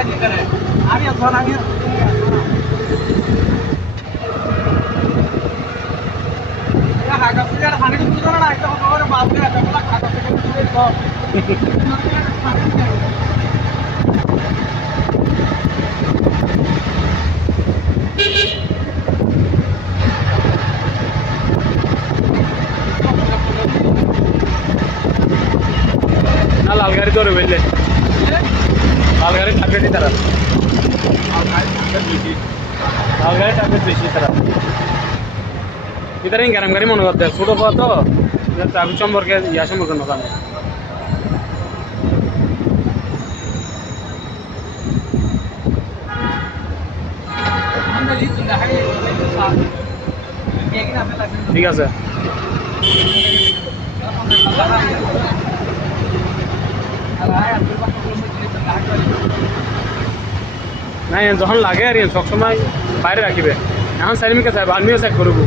আমি আমি না লাল গাড়ি ধরে বুঝলে লাল গাড়ি থাকবে নি তারা লাল গাড়ি থাকবে বেশি তারা ইদারিং গরম গাড়ি মনে করতে ছোটো পাওয়া তো ট্রাফিক সম্পর্কে ইয়া সম্পর্কে না জানে ঠিক আছে না যখন লাগে আর সবসময় বাইরে রাখিবে এখন সাইমিকে চাইবে আমিও চেক করবো